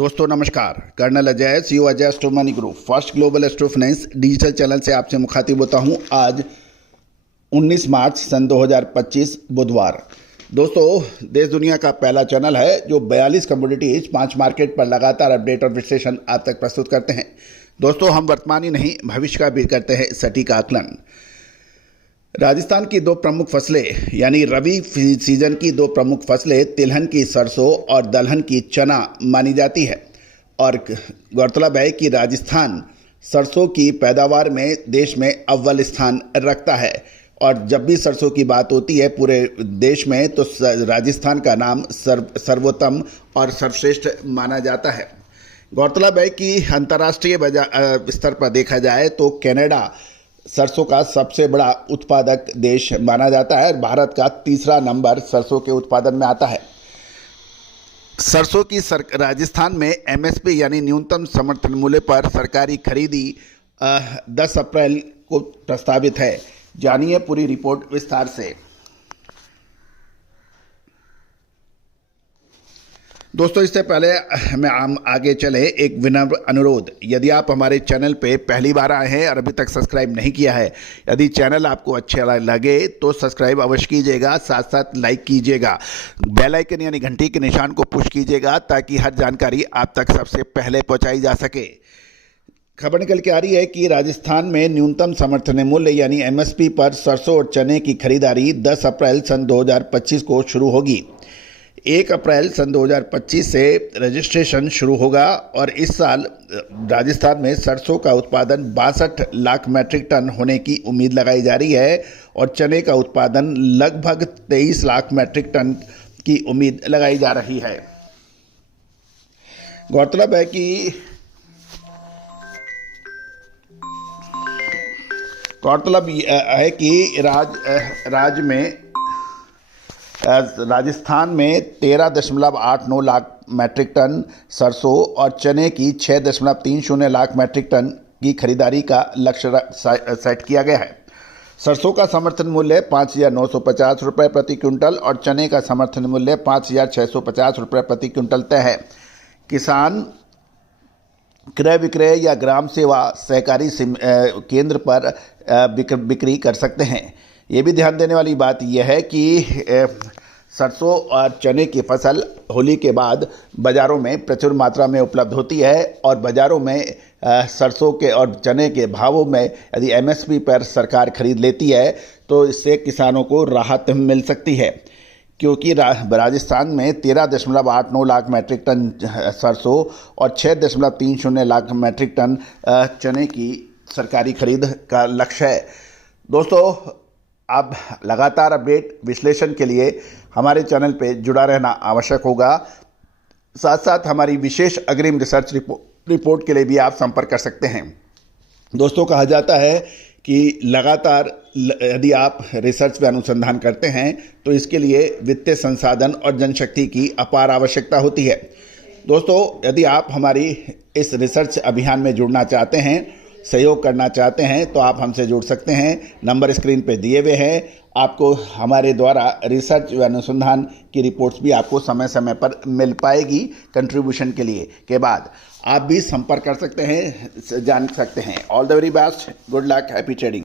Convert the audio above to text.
दोस्तों नमस्कार। Colonel Ajay, CEO Ajay astro money group first global astro finance digital channel से आपसे मुखातिब होता हूं। आज 19 मार्च सन 2025 बुधवार। दोस्तों, देश दुनिया का पहला चैनल है जो 42 कमोडिटीज 5 मार्केट पर लगातार अपडेट और विश्लेषण आप तक प्रस्तुत करते हैं। दोस्तों, हम वर्तमान ही नहीं भविष्य का भी करते हैं सटीक आकलन। राजस्थान की दो प्रमुख फसलें यानी रबी सीजन की दो प्रमुख फसलें तिलहन की सरसों और दलहन की चना मानी जाती है। और गौरतलब है कि राजस्थान सरसों की पैदावार में देश में अव्वल स्थान रखता है। और जब भी सरसों की बात होती है पूरे देश में तो राजस्थान का नाम सर्वोत्तम और सर्वश्रेष्ठ माना जाता है। गौरतलब है कि अंतर्राष्ट्रीय स्तर पर देखा जाए तो कनाडा सरसों का सबसे बड़ा उत्पादक देश माना जाता है। भारत का तीसरा नंबर सरसों के उत्पादन में आता है। सरसों की राजस्थान में एमएसपी यानी न्यूनतम समर्थन मूल्य पर सरकारी खरीदी 10 अप्रैल को प्रस्तावित है। जानिए पूरी रिपोर्ट विस्तार से। दोस्तों, इससे पहले मैं आगे चले एक विनम्र अनुरोध। यदि आप हमारे चैनल पे पहली बार आए हैं और अभी तक सब्सक्राइब नहीं किया है, यदि चैनल आपको अच्छा लगे तो सब्सक्राइब अवश्य कीजिएगा, साथ साथ लाइक कीजिएगा, बेल आइकन यानी घंटी के निशान को पुश कीजिएगा ताकि हर जानकारी आप तक सबसे पहले पहुंचाई जा सके। खबर निकल के आ रही है कि राजस्थान में न्यूनतम समर्थन मूल्य यानी एमएसपी पर सरसों और चने की खरीदारी 10 अप्रैल सन 2025 को शुरू होगी। 1 अप्रैल सन 2025 से रजिस्ट्रेशन शुरू होगा और इस साल राजस्थान में सरसों का उत्पादन 62 लाख मैट्रिक टन होने की उम्मीद लगाई जा रही है और चने का उत्पादन लगभग 23 लाख मैट्रिक टन की उम्मीद लगाई जा रही है। गौरतलब है कि राजस्थान में 13.89 लाख मैट्रिक टन सरसों और चने की 6.30 लाख मैट्रिक टन की खरीदारी का लक्ष्य सेट किया गया है। सरसों का समर्थन मूल्य 5,950 रुपये प्रति क्विंटल और चने का समर्थन मूल्य 5,650 रुपये प्रति क्विंटल तय है। किसान क्रय विक्रय या ग्राम सेवा सहकारी केंद्र पर बिक्री कर सकते हैं। ये भी ध्यान देने वाली बात यह है कि सरसों और चने की फसल होली के बाद बाज़ारों में प्रचुर मात्रा में उपलब्ध होती है और बाज़ारों में सरसों के और चने के भावों में यदि एमएसपी पर सरकार खरीद लेती है तो इससे किसानों को राहत मिल सकती है, क्योंकि राजस्थान में 13.89 लाख मैट्रिक टन सरसों और 6.30 लाख मैट्रिक टन चने की सरकारी खरीद का लक्ष्य है। दोस्तों, आप लगातार अपडेट विश्लेषण के लिए हमारे चैनल पे जुड़ा रहना आवश्यक होगा। साथ साथ हमारी विशेष अग्रिम रिसर्च रिपोर्ट के लिए भी आप संपर्क कर सकते हैं। दोस्तों, कहा जाता है कि लगातार यदि आप रिसर्च में अनुसंधान करते हैं तो इसके लिए वित्तीय संसाधन और जनशक्ति की अपार आवश्यकता होती है। दोस्तों, यदि आप हमारी इस रिसर्च अभियान में जुड़ना चाहते हैं, सहयोग करना चाहते हैं तो आप हमसे जुड़ सकते हैं। नंबर स्क्रीन पे दिए हुए हैं। आपको हमारे द्वारा रिसर्च व अनुसंधान की रिपोर्ट्स भी आपको समय समय पर मिल पाएगी। कंट्रीब्यूशन के लिए के बाद आप भी संपर्क कर सकते हैं, जान सकते हैं। All the very best, good luck, happy trading.